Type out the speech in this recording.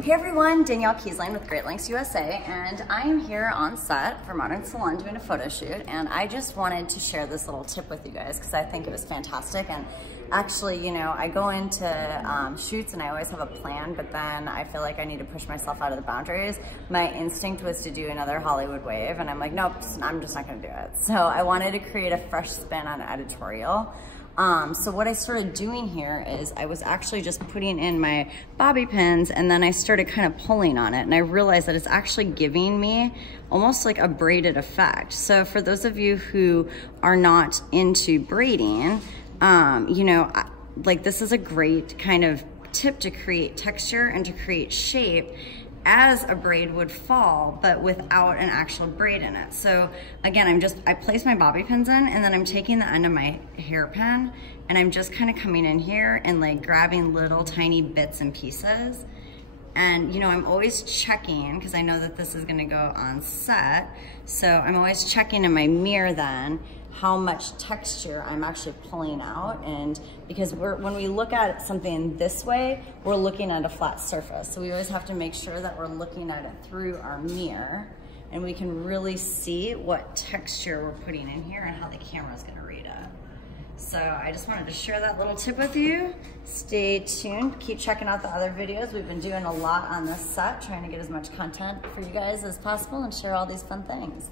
Hey everyone, Danielle Keasling with Great Lengths USA, and I am here on set for Modern Salon doing a photo shoot, and I just wanted to share this little tip with you guys because I think it was fantastic. And actually, you know, I go into shoots and I always have a plan, but then I feel like I need to push myself out of the boundaries. My instinct was to do another Hollywood wave, and I'm like, nope, I'm just not gonna do it. So I wanted to create a fresh spin on editorial. So what I started doing here is I was actually just putting in my bobby pins, and then I started kind of pulling on it, and I realized that it's actually giving me almost like a braided effect. So for those of you who are not into braiding, you know, like this is a great kind of tip to create texture and to create shape as a braid would fall, but without an actual braid in it. So again, I place my bobby pins in, and then I'm taking the end of my hairpin, and I'm just kind of coming in here and like grabbing little tiny bits and pieces. And you know, I'm always checking, because I know that this is gonna go on set, so I'm always checking in my mirror then how much texture I'm actually pulling out. And because when we look at something this way, we're looking at a flat surface. So we always have to make sure that we're looking at it through our mirror, and we can really see what texture we're putting in here and how the camera's gonna read it. So I just wanted to share that little tip with you. Stay tuned, keep checking out the other videos. We've been doing a lot on this set, trying to get as much content for you guys as possible and share all these fun things.